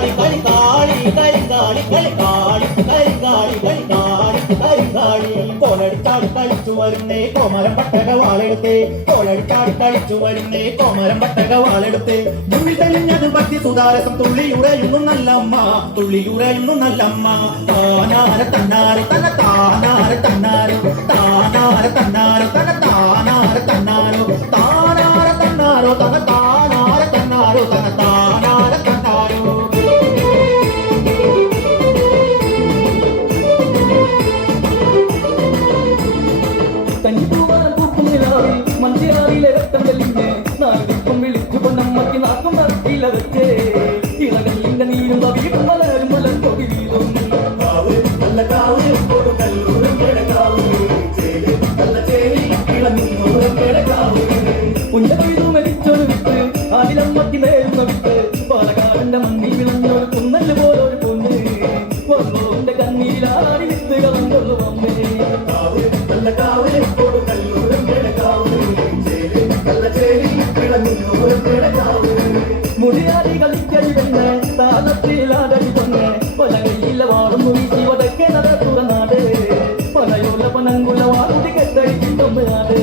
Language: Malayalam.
കരിങ്കാളി കരിങ്കാളി കരിങ്കാളി കരിങ്കാളി കരിങ്കാളി കരിങ്കാളി കരിങ്കാളി കോലടിച്ചാടി കളിച്ചു വരുന്നേ കോമരം പട്ടക വാളെടുത്തേ കോലടിച്ചാടി കളിച്ചു വരുന്നേ കോമരം പട്ടക വാളെടുത്തേ തുള്ളി തെളിഞ്ഞത് ഭക്തി സുതാരസം തുള്ളിയുറയുന്നു നല്ലമ്മ തുള്ളിയുറയുന്നു നല്ലമ്മ താനാര തന്നാരെ തന താനാര കഞ്ഞിപ്പൂവാൻ പൂക്കും നിലാവിൽ മഞ്ചിയാറിലെ രക്തം തെളിഞ്ഞ് നാലുദിക്കും വിളിച്ചു കൊണ്ടമ്മയ്ക്ക് നാക്കും നടത്തിയില്ല വെച്ചേ. ഇളകല്ലിന്റെ നീരും വീടും മലരും മലർ കൊടി വീഴും കാവ് നല്ല കാവ് കൊടുക്കല്ലൂരും കിടക്കാവ് ചേൽ നല്ല ചേലി ഇളമിന്നൂരും കിടക്കാവ് പുഞ്ച കൊയ്തു മരിച്ചൊരു വിത്ത് അതിലമ്മയ്ക്ക് നേരുന്ന വിത്ത് പാലക്കാരന്റെ മണ്ണിൽ വിളഞ്ഞൊരു കുന്നൽ പോലൊരു പൊന്ന് വന്നോന്റെ കണ്ണീരാടി വിത്ത് കളഞ്ഞൊരു അമ്മേ മുടിയാടി കളിക്കൈ പെണ്ണ് താളത്തിലാടടി പൊന്ന് പലകയില്ല വാളും വീട്ടി വടക്കേ നട തുറന്നാട്. പനയുള്ള പനങ്കുല വാളുടി കെട്ടടി കിട്ടുമ്പോഴാട്